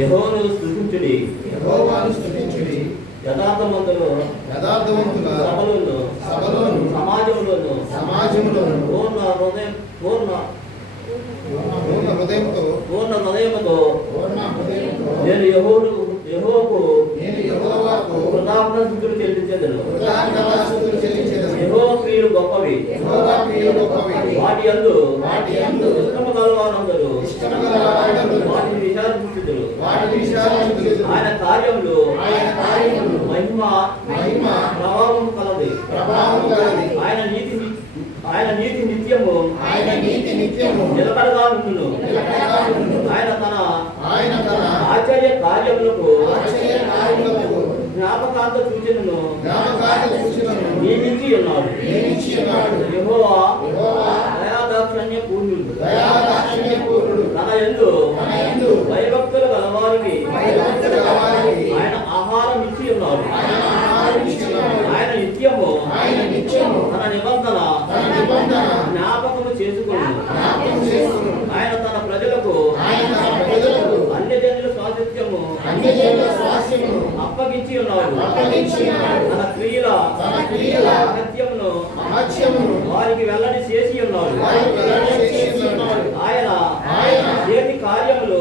యెహోవాను స్తుతించుడి. యథార్థవంతుల సభలోను సమాజంలోను పూర్ణ హృదయముతో నేను యెహోవాకు కృతజ్ఞతాస్తుతులు చెల్లించెదను. యెహోవా క్రియలు గొప్పవి, వాటి యందు ఇష్టము గలవారందరూ వాటిని విచారించుదురు. ఆయన కార్యములు మహిమ ప్రభావము కలది. ఆయన నీతి నిత్యము నిలకడగా ఉండును. ఆయన తన ఆశ్చర్య కార్యములకు జ్ఞాపకాంత సూచనను నియమించి ఉన్నాడు. యెహోవా దయాదాక్షిణ్య పూర్ణుడు. తన యందు భయభక్తులు గలవారికి ఆయన ఆహారం ఇచ్చి ఉన్నాడు. ఆయన నిత్యము తన నిబంధన జ్ఞాపకము చేసుకున్నాడు. ఆయన తన ప్రజలకు అన్యజనుల స్వాస్థ్యము అప్పగించి ఉన్నాడు. తన క్రియల మహత్యమును వారికి వెల్లడి చేసి ఉన్నాడు. ఆయన చేతి కార్యములు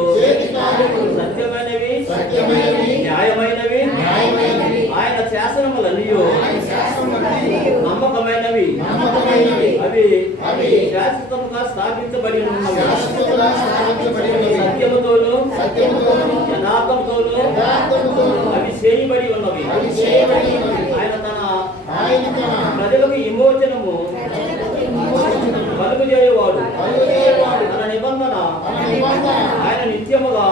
సత్యమైనవి న్యాయమైనవి. ఆయన శాసనములన్నీ నమ్మకమైనవి. అవి శాశ్వతముగా స్థాపించబడి ఉన్నవి. సత్యముతోను యథార్థముతోను అవి చేయబడి ఉన్నవి. ఆయన తన ప్రజలకు విమోచనము కలుగు చేయవాడు. తన నిబంధన ఆయన నిత్యముగా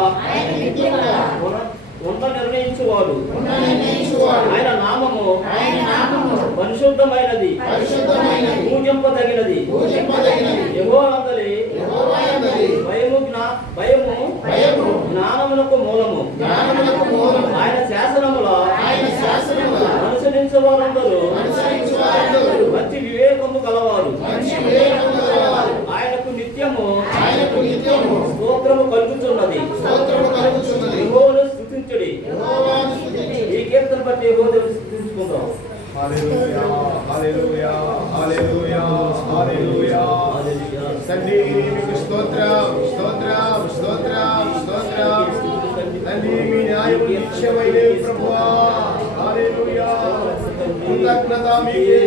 నిర్ణయించువాడు. ఆయన నామము పరిశుద్ధమైనది, పూజింపదగినది. యెహోవానందలి భయము జ్ఞానమునకు మూలము. ఆయన శాసనముల అనుసరించేవారందరూ మంచి వివేకము గలవారు. ఆయనకు నిత్యము స్తోత్రము కలుగుతున్నది. యెహోవాను స్తుతించుడి. ఈ కీర్తన బట్టి యెహోవాను స్తుతించుకుందాం. తండ్రి మీకు స్తోత్రం స్తోత్రం స్తోత్రం స్తోత్రం. తండ్రి మీ న్యాయము నిత్యమైనవి ప్రభువా. హల్లెలూయా. కృతజ్ఞత మీకే